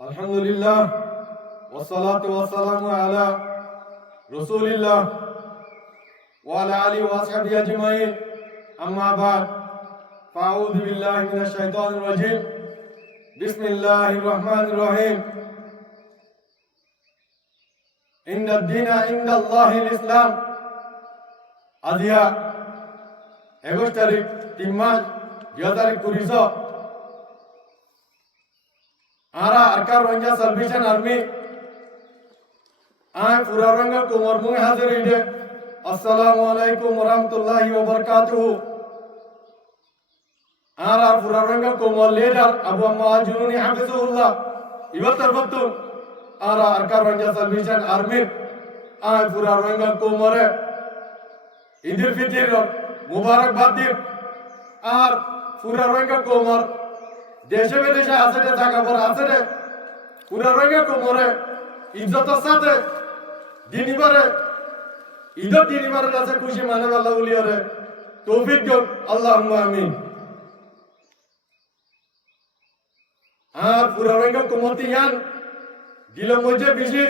আলহামদুলিল্লাহ ওয়াসসালাতু ওয়াসসালামু আলা রাসূলিল্লাহ ওয়া আলা আলিহি ওয়া আসহাবিহি আজমাইন আম্মা বাদ ফাআউযু বিল্লাহি মিনাশ শাইতানির রাজীম বিসমিল্লাহির রহমানির রহিম ইন্নাদ দীনা ইনদাল্লাহিল ইসলাম আজিয়া 21 তারিখ 3 মাস 2020 आरा अरकार रंगा सल्वेशन आर्मी आय पूरा रंगा कुमार मुंह हाजिर इधे अस्सलामु अलैकुम वरहमतुल्लाहि वबरकातुहू आरा पूरा रंगा कुमार लीडर अबू माजुनी हाफिजुल्लाह इवतर वक्तु आरा अरकार रंगा सल्वेशन आर्मी आय पूरा रंगा कुमार ईदुल फितर मुबारकबाद दी आर पूरा रंगा कुमार देशे विदेशे আছে রে জায়গা পর আছে রে পুরা রঙে কোমরে ইজ্জতের সাথে দিনইবারে ঈদের দিনইবারে আছে খুশি মানে আল্লাহ বলিয়ারে তৌফিক দিও আল্লাহুম্মা আমিন আর পুরা রঙে কোমতি ইয়ান দিল মজে বেশি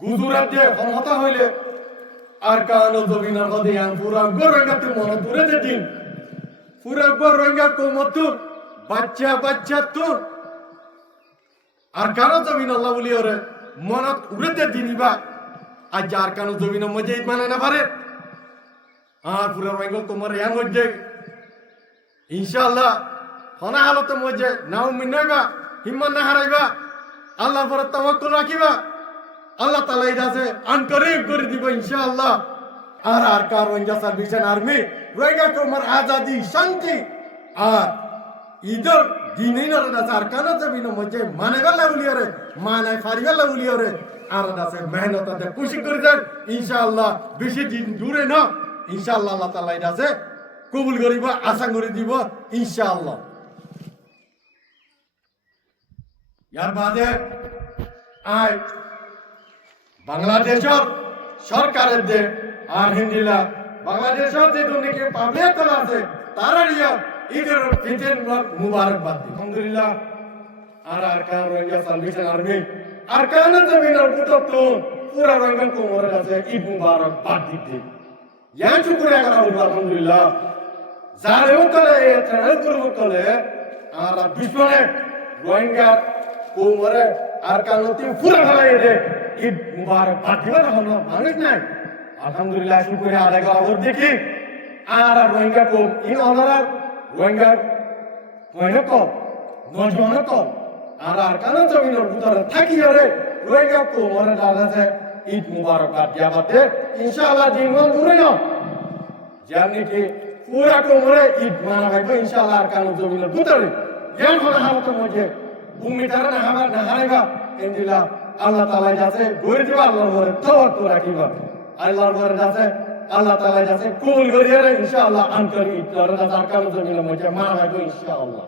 গুজরাতে ক্ষমতা হইলে আর কানো জমিনার মধ্যে ইয়ান পুরা গরঙ্গাতে মন দূরে দিন পুরা গরঙ্গা কোমতুর বাচ্চা বাচ্চা তোর আর কারো জমিন আল্লাহ বলি ওরে মনত উড়েতে দিনিবা আর যার কারো জমিন মজে মানে না পারে আর পুরা রঙ তোমার ইয়ান মধ্যে ইনশাআল্লাহ হনা হালতে মজে নাও মিনাইবা হিম্মত না হারাইবা আল্লাহর উপর তাওয়াক্কুল রাখিবা আল্লাহ তাআলা ইদাসে আনকরিব করে দিব ইনশাআল্লাহ আর কার রঙ সার্ভিসন আর্মি রঙ তোমার আজাদি শান্তি আর इधर दिनै न रदा सरकार जमीन मजे माने गल्ला उलियरे माने फारी गल्ला उलियरे आरदा से मेहनत ते खुशी कर दे इंशाअल्लाह बेशी दिन दूरे न इंशाअल्लाह अल्लाह ताआला इदा से कबूल करिबा आशा करि দিব इंशाअल्लाह यार बादे आय बांग्लादेशर सरकारेर दे आलহামদুলিল্লাহ বাংলাদেশের যে দুনিকে পাবলিক আছে তারা রিয়া ঈদের ফিতর মুবারকবাদ আলহামদুলিল্লাহ আর আরকান রঙ্গা সালভেশন আর্মি আরকান জমিনের পুত্র পুরা রঙ্গন কোমর আছে ঈদ মুবারকবাদ দিতে ইয়ান শুকরিয়া করা হলো আলহামদুলিল্লাহ যারেও করে চ্যানেল করব করে আর বিশ্বনে রঙ্গা কোমরে আরকানতে পুরা হলাই দে ঈদ মুবারকবাদ দিবা হলো মানুষ নাই আলহামদুলিল্লাহ শুকরিয়া আদায় করা হলো দেখি আর রঙ্গা কোম ইন অনার রোহিঙ্গার কম নজওয়ান কম আর কারণ জমিনের ভিতরে থাকি রে রোহিঙ্গা কোমরে দাদাছে ঈদ মুবারকবাদ দিয়াবাতে ইনশাআল্লাহ দিনমান দূরে না জানি কি পুরা কোমরে ঈদ মানাবে ইনশাআল্লাহ আর কারণ জমিনের ভিতরে জ্ঞান হলে হামত মধ্যে ভূমি তারা না হামার না হারাইবা ইনশাআল্লাহ আল্লাহ তাআলা যাতে গড়ে দিবা আল্লাহর উপরে তাওয়াক্কুল রাখিবা আল্লাহর উপরে যাতে Allah Taala jase kul goriere insyaallah angkar itlara dasarkan jaminan moja mana go insyaallah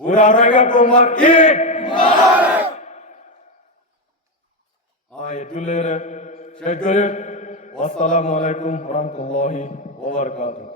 pura raga komar Eid Mubarak ay dulere shukr wassalamu alaikum warahmatullahi wabarakatuh